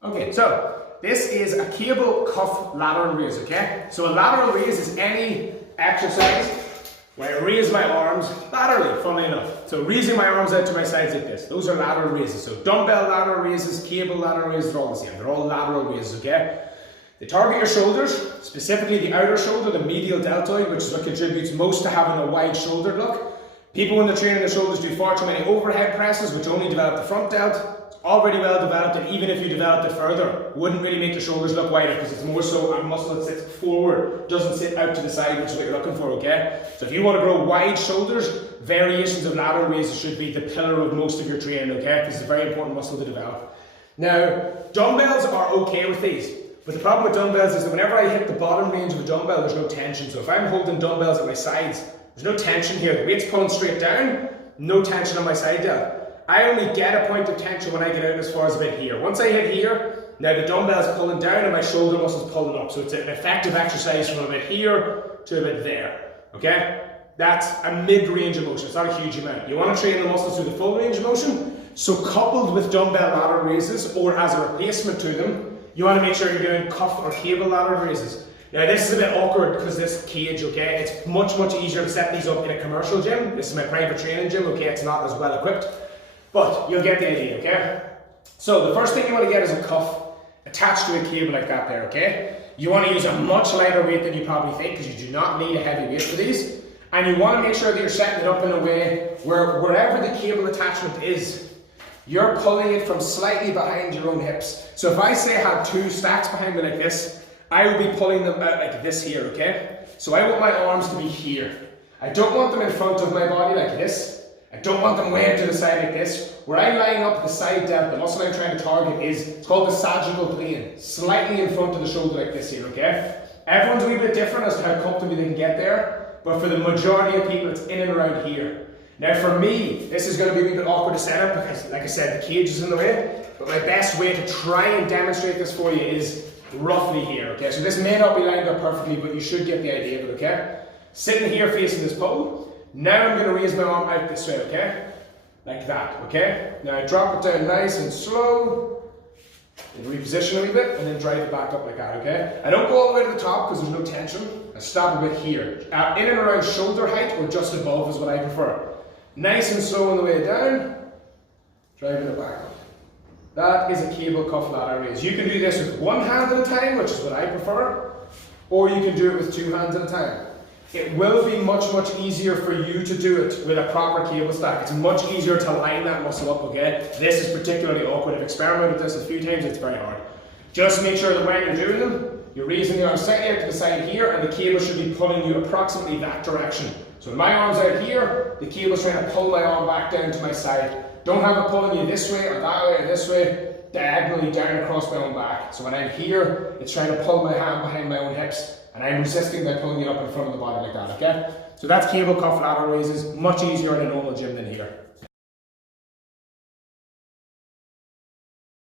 Okay, so this is a cable cuff lateral raise, okay? So a lateral raise is any exercise where I raise my arms laterally, funnily enough. So raising my arms out to my sides like this. Those are lateral raises. So dumbbell lateral raises, cable lateral raises, they're all the same. They're all lateral raises, okay? They target your shoulders, specifically the outer shoulder, the medial deltoid, which is what contributes most to having a wide shouldered look. People when they're training their shoulders do far too many overhead presses, which only develop the front delt. It's already well developed, and even if you developed it further, wouldn't really make the shoulders look wider because it's more so a muscle that sits forward, doesn't sit out to the side, which is what you're looking for, okay? So if you want to grow wide shoulders, variations of lateral raises should be the pillar of most of your training, okay? Because it's a very important muscle to develop. Now, dumbbells are okay with these. But the problem with dumbbells is that whenever I hit the bottom range of a dumbbell, there's no tension. So if I'm holding dumbbells at my sides, there's no tension here. The weight's pulling straight down, no tension on my side delt. I only get a point of tension when I get out as far as about here. Once I hit here, now the dumbbell's pulling down and my shoulder muscle's pulling up. So it's an effective exercise from about here to about there, okay? That's a mid-range of motion. It's not a huge amount. You want to train the muscles through the full range of motion. So coupled with dumbbell lateral raises or as a replacement to them, you want to make sure you're doing cuff or cable lateral raises. Now this is a bit awkward because this cage, okay, it's much easier to set these up in a commercial gym. This is my private training gym, okay, it's not as well equipped, but you'll get the idea, okay? So the first thing you want to get is a cuff attached to a cable like that there, okay? You want to use a much lighter weight than you probably think because you do not need a heavy weight for these. And you want to make sure that you're setting it up in a way where wherever the cable attachment is, you're pulling it from slightly behind your own hips. So if I say I had two stacks behind me like this, I would be pulling them out like this here, okay? So I want my arms to be here. I don't want them in front of my body like this. I don't want them way out to the side like this. Where I line up the side delt, the muscle I'm trying to target is, it's called the sagittal plane, slightly in front of the shoulder like this here, okay? Everyone's a wee bit different as to how comfortably they can get there, but for the majority of people, it's in and around here. Now for me, this is going to be a wee bit awkward to set up because, like I said, the cage is in the way, but my best way to try and demonstrate this for you is roughly here, okay? So this may not be lined up perfectly, but you should get the idea of it, okay? Sitting here facing this pole, now I'm going to raise my arm out this way, okay? Like that, okay? Now I drop it down nice and slow, and reposition a wee bit, and then drive it back up like that, okay? I don't go all the way to the top because there's no tension. I stop a bit here. In and around shoulder height or just above is what I prefer. Nice and slow on the way down, driving it back up. That is a cable cuff lateral raise. You can do this with one hand at a time, which is what I prefer, or you can do it with two hands at a time. It will be much easier for you to do it with a proper cable stack. It's much easier to line that muscle up, okay? This is particularly awkward. I've experimented with this a few times, it's very hard. Just make sure that when you're doing them, you're raising the arms slightly out to the side here, and the cable should be pulling you approximately that direction. So when my arm's out here, the cable's trying to pull my arm back down to my side. Don't have it pulling you this way or that way or this way, diagonally down across my own back. So when I'm here, it's trying to pull my hand behind my own hips, and I'm resisting by pulling it up in front of the body like that, okay? So that's cable cuff lateral raises, much easier in a normal gym than here.